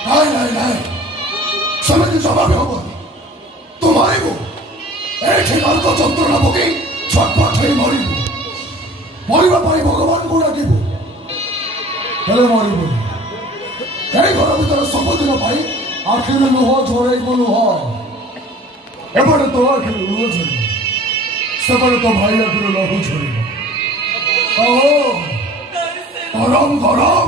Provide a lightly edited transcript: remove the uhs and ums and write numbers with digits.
নাই নাই নাই সেମିତି ଜବାବ ହବନି ତୁ ମରିବୁ ଏଠି ନର୍କ ଯନ୍ତ୍ରଣା ପକେଇ ଛଟପଟ ହେଇ ମରିବୁ ମରିବା ପାଇଁ ଭଗବାନଙ୍କୁ ଡାକିବୁ ହେଲେ ମରିବୁନି এই ঘর ভিতরে ସବୁଦିନ ପାଇଁ ଆଖିରୁ ଲୁହ ଝରେଇବୁ ଲୁହ ଏପଟେ ତୋ ଆଖିରୁ ଲୁହ ଝରିବ ସେପଟେ ତୋ ଭାଇ ଆଖିରୁ ଲହୁ ଝରିବ ଗରମ ଗରମ